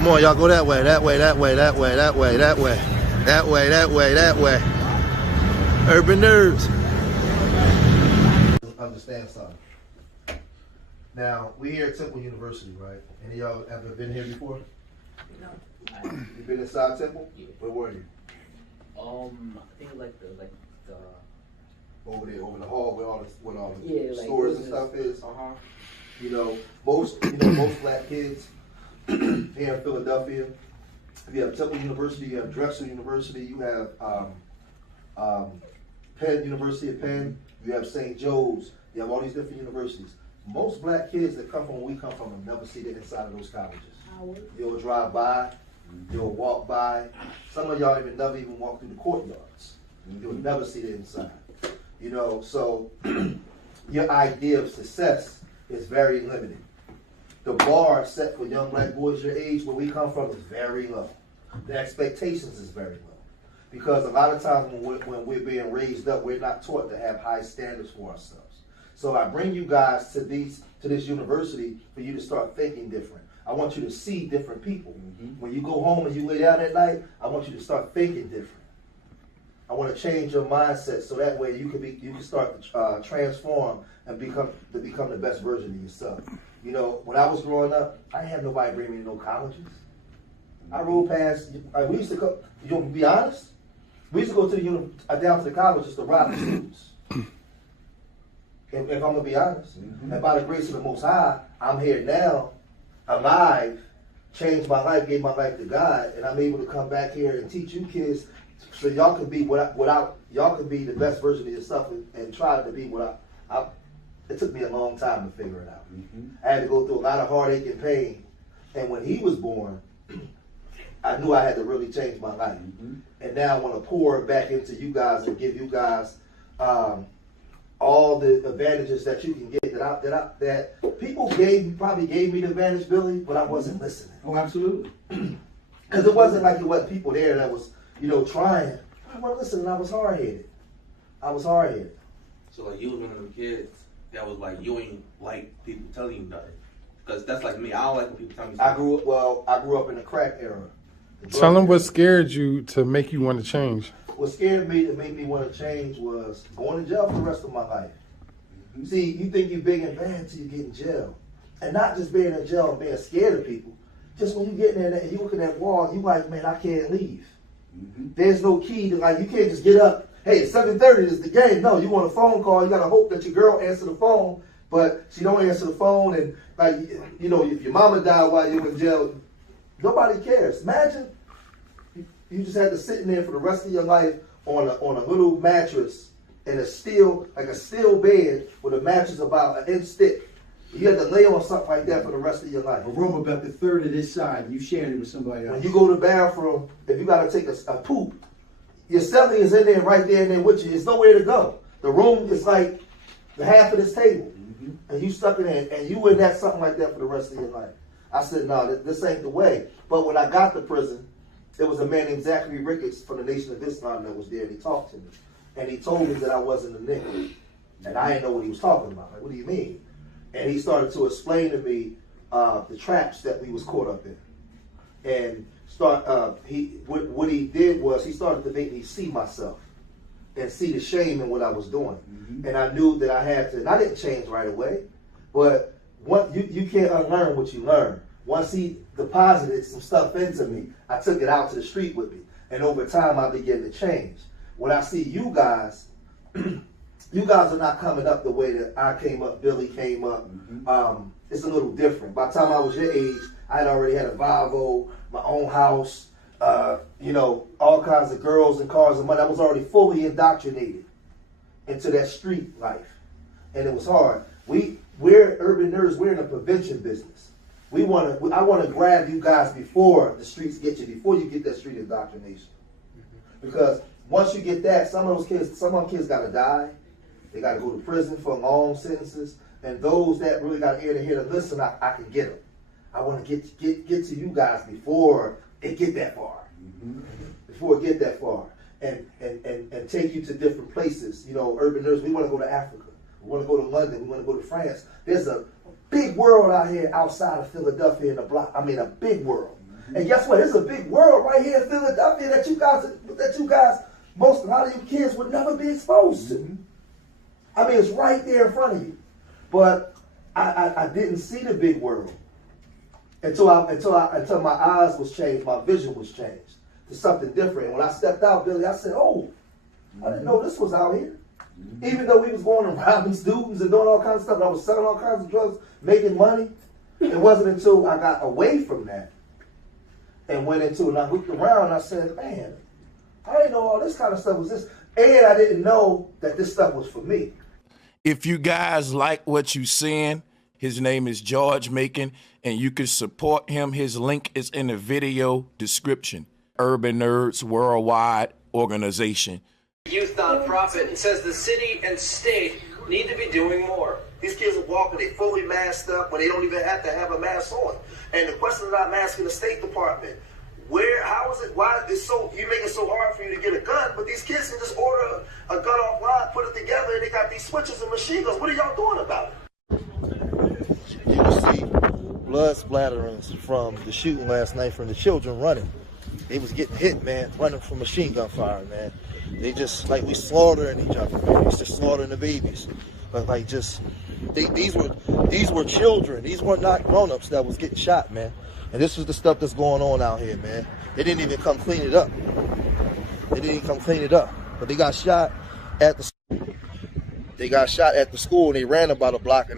Come on, y'all, go that way, that way, that way, that way, that way, that way, that way, that way, that way. Urban Nerds. Understand something. Now, we here at Temple University, right? Any of y'all ever been here before? No. You been inside Temple? Yeah. Where were you? I think like the Over there, over the hall where all the yeah, stores and stuff is. You know, most black kids here in Philadelphia. You have Temple University, you have Drexel University, you have Penn University of Penn, you have St. Joe's, you have all these different universities. Most black kids that come from where we come from have never seen the inside of those colleges. You'll drive by, you'll walk by. Some of y'all never even walk through the courtyards. You'll never see the inside. You know, so your idea of success is very limited. The bar set for young black boys your age, where we come from, is very low. The expectations is very low. Because a lot of times when we're being raised up, we're not taught to have high standards for ourselves. So I bring you guys to this university for you to start thinking different. I want you to see different people. When you go home and you lay down at night, I want you to start thinking different. I want to change your mindset so that way you can start to transform and become the best version of yourself. You know, when I was growing up, I didn't have nobody bring me to no colleges. I rode past. We used to go. You know, to be honest, we used to go to down to the colleges to rob the students. If I'm gonna be honest, and by the grace of the Most High, I'm here now, alive, changed my life, gave my life to God, and I'm able to come back here and teach you kids, so y'all can be y'all can be the best version of yourself and try to be what I. It took me a long time to figure it out. I had to go through a lot of heartache and pain, and when he was born, I knew I had to really change my life. And now I want to pour back into you guys and give you guys all the advantages that you can get that people probably gave me the advantage, Billy, but I wasn't listening. Oh, absolutely. Because it wasn't like it wasn't people there that was, trying. I wasn't listening. I was hard-headed. So like you was one of them kids that was like, you ain't like people telling you nothing. Because that's like me. I don't like when people tell me something. I grew up in the crack era. Tell them what scared you to make you want to change. What scared me to make me want to change was going to jail for the rest of my life. See, you think you're big and bad until you get in jail. And not just being in jail and being scared of people. Just when you get in there and you look at that wall, you like, man, I can't leave. There's no key to, you can't just get up. Hey, it's 7:30 is the game. No, you want a phone call. You got to hope that your girl answer the phone, but she don't answer the phone. And if your mama died while you were in jail, nobody cares. Imagine you just had to sit in there for the rest of your life on a little mattress in a steel bed with a mattress about an inch thick. You had to lay on something like that for the rest of your life. A room about the third of this side. You sharing it with somebody else. When you go to the bathroom, if you got to take a poop, your cellie is in there, right there, and there with you. There's nowhere to go. The room is like the half of this table, and you stuck in there, and you in that something like that for the rest of your life. I said, no, this ain't the way. But when I got to prison, there was a man named Zachary Ricketts from the Nation of Islam that was there, and he talked to me. And he told me that I wasn't a nigga. And I didn't know what he was talking about. Like, what do you mean? And he started to explain to me the traps that we was caught up in. And what he did was he started to make me see myself and see the shame in what I was doing. And I knew that I had to, and I didn't change right away, but you can't unlearn what you learn. Once he deposited some stuff into me, I took it out to the street with me. And over time, I began to change. When I see you guys, you guys are not coming up the way that I came up, Billy came up. It's a little different. By the time I was your age, I had already had a Volvo, my own house, all kinds of girls and cars and money. I was already fully indoctrinated into that street life. And it was hard. We're urban nerds, we're in a prevention business. I want to grab you guys before the streets get you, before you get that street indoctrination. Because once you get that, some of them kids got to die. They got to go to prison for long sentences. And those that really got ear to hear to listen, I can get them. I want to get to you guys before it get that far. Before it get that far. And take you to different places. Urban nerds, we want to go to Africa. We want to go to London. We want to go to France. There's a big world out here outside of Philadelphia in a block. I mean, a big world. And guess what? It's a big world right here in Philadelphia that you guys, most, a lot of you kids would never be exposed to. I mean, it's right there in front of you. But I didn't see the big world until my eyes was changed, my vision was changed to something different. And when I stepped out, Billy, I said, oh, I didn't know this was out here. Even though we was going and robbing students and doing all kinds of stuff, and I was selling all kinds of drugs, making money, it wasn't until I got away from that and went into, and I looked around and I said, man, I didn't know all this kind of stuff was this. And I didn't know that this stuff was for me. If you guys like what you're seeing, his name is George Macon, and you can support him. His link is in the video description. Urban Nerds Worldwide Organization. Youth nonprofit, and says the city and state need to be doing more. These kids are walking, they fully masked up, but they don't even have to have a mask on. And the question is not asking the State Department, how is it, why is you make it so hard for you to get a gun, but these kids can just order a gun offline, put it together, and they got these switches and machine guns. What are y'all doing about it? You can see blood splatterings from the shooting last night from the children running. They was getting hit, man, running from machine gun fire, man. They just, like, we slaughtering each other, man. We just slaughtering the babies. But, like, just, these were children. These were not grown-ups that was getting shot, man. And this is the stuff that's going on out here, man. They didn't even come clean it up. They didn't even come clean it up. But they got shot at the school. They got shot at the school, and they ran about 1.5 blocks.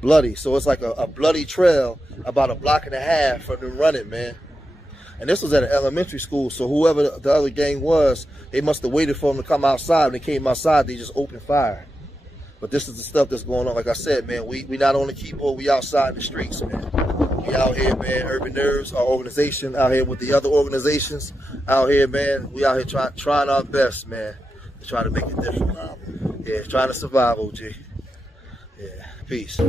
Bloody. So it's like a bloody trail about 1.5 blocks for them running, man. And this was at an elementary school, so whoever the other gang was, they must have waited for them to come outside. When they came outside, they just opened fire. But this is the stuff that's going on. Like I said, man, we not on the keyboard, we outside in the streets, man. We out here, man. Urban Nerds, our organization, out here with the other organizations. Out here, man, we out here trying our best, man, to try to make it different. Yeah, trying to survive, OG. Yeah, peace.